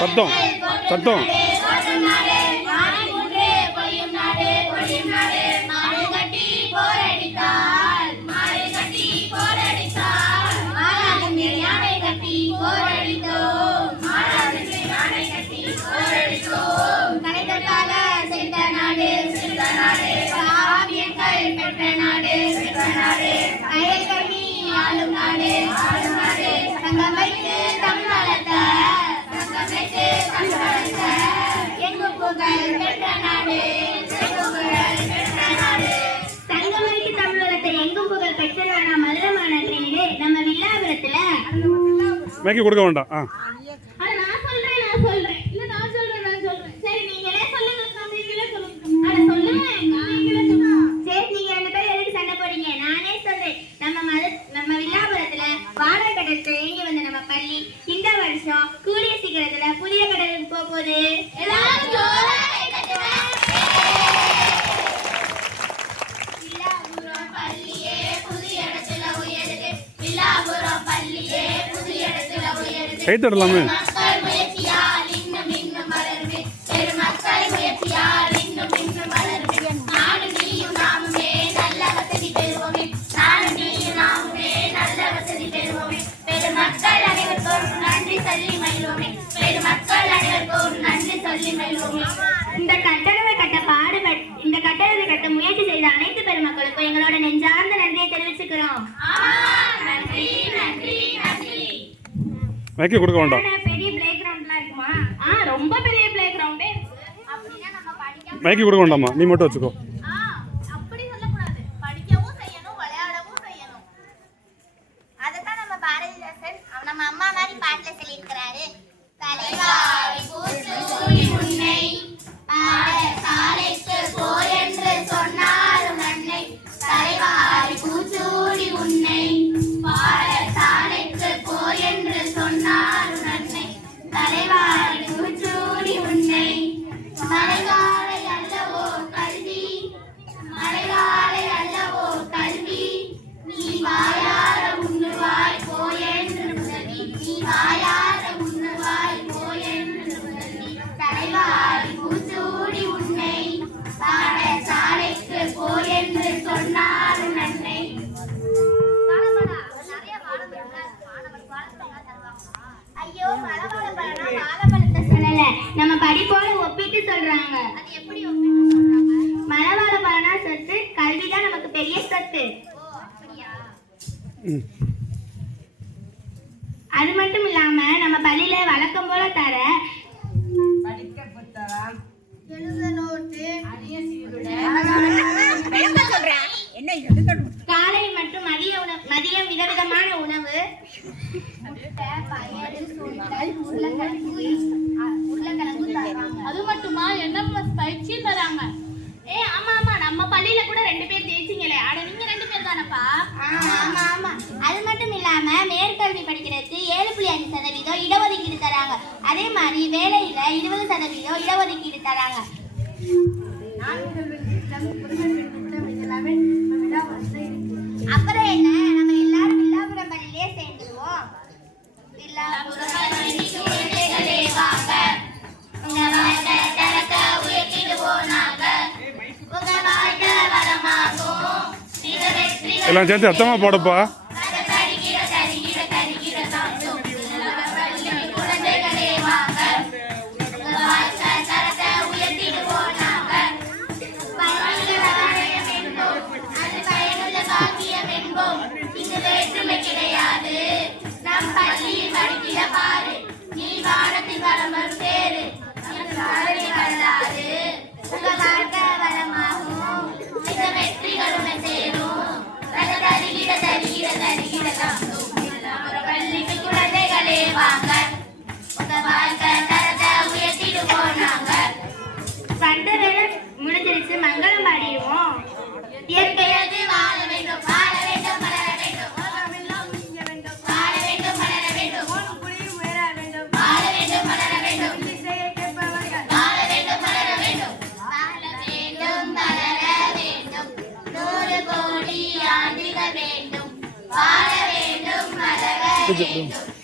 சத்தம் சத்தம் மேக்கி கொடுக்க வேண்டாம். நம்ம வில்லாபுரத்துல வாடகை கடல் தேங்கி வந்த நம்ம பள்ளி இந்த வருஷம் கூடிய சீக்கிரத்துல புதிய கடலுக்கு போகுது. கை தடலாமே. இந்த கட்டடத்தை கட்ட முயற்சி செய்த அனைத்து பெருமக்களுக்கும் எங்களோட நெஞ்சார்ந்த நன்றியை தெரிவிச்சுக்கிறோம். மேக்கி கொடுக்க வேண்டாம். பெரிய பிளே கிரவுண்ட்லாம் இருக்குமா? ரொம்ப பெரிய பிளே கிரவுண்ட். அப்படினா நம்ம படிக்க மேக்கி கொடுக்க வேண்டாமா, நீ மட்டும் வச்சுக்கோ. அப்படி சொல்ல கூடாது. படிக்கவும் செய்யணும், விளையாடவும் செய்யணும். அததான் நம்ம பாரதிதாசன் நம்ம அம்மா மாதிரி பாட்டுல சொல்லி இருக்காரு. தலைவாரி பூச்சூடி உன்னை பாடசாலைக்கு போய் என்று சொன்னாலும் அன்னை. தலைவாரி பூச்சூடி உன்னை பாடசாலைக்கு போய் என்று சொன்னாலும் அன்னை. தலைவாரி பூச்சூடி உன்னை மலைகாலை அல்லவோ கல்வி, மலைகாலை அல்லவோ கல்வி. நீ வாயார உண்ணுவாய் போய் என்று உதவி, நீ வாயார உண்ணுவாய் போய் என்று உதவி. தலைவாரி பூச்சூடி உன்னை பாடசாலைக்கு போய் என்று சொன்னாலும் நன்மை. ஐயோ, மலவாழப்பழத்தை சொல்லல, நம்ம படிப்போட ஒப்பிட்டு சொல்றாங்க. அது எப்படி ஒப்பிட்டு சொல்றாங்க? மலவாழப்பழம்னா சொத்து, கல்விதான் நமக்கு பெரிய சொத்து. அது மட்டும் இல்லாம நம்ம பள்ளியில வழக்கம் போல தர படிக்க புத்தகம், எழுத நோட்டு, காலை மற்றும் மதியம் விதவிதமான உணவு, உருளைக்கிழங்கு தராங்க. அது மட்டுமா, என்ன பயிற்சி தராங்க. ஆமா ஆமா, நம்ம பள்ளியில கூட 2 பேர் ஜெயிச்சிங்களே. அட, நீங்க 2 பேர் தானப்பா? ஆமா ஆமா. அது மட்டும் இல்லாம மேற்கல்வி படிக்கிறதுக்கு 7.5% இடஒதுக்கீடு தராங்க. அதே மாதிரி வேலையில 20% இடஒதுக்கீடு தராங்க. அப்புறம் என்ன, நம்ம எல்லாரும் வில்லாபுரம் பள்ளியிலே சேர்ந்துருவோம். வில்லாபுரம் பள்ளிக்கு குழந்தைகளே வாங்க, உங்க வாழ்க்கை தரத்தை உயர்த்திடுவோம் நாங்க. உங்க வாழ்க்கை வளமாகும், மிக வெற்றி எல்லாம் சேர்த்து அத்தமா போடப்பா. குழந்தைகளே வாங்க, உங்க வாழ்க்கை தரத்தை உயர்த்திடுவோம் நாங்க. அது பயனுள்ள பாக்கியம் என்போம். இங்கு வேற்றுமை கிடையாது. நம் பள்ளியில் படிக்கிற பாரு, நீ வானத்தில் வளம் சேரு. வரலாறு உங்க வாழ்க்கை வளமாகும், மிக வெற்றிகளுமே சேரும். தருகிற தருகிற தருகிற பள்ளிக்கு குழந்தைகளே வாங்க, உங்க வாழ்க்கை தரத்தை உயர்த்திடுவோம் நாங்க. பண்ட வேலை முடிஞ்சிருச்சு, மங்களம் பாடி பிச்சு.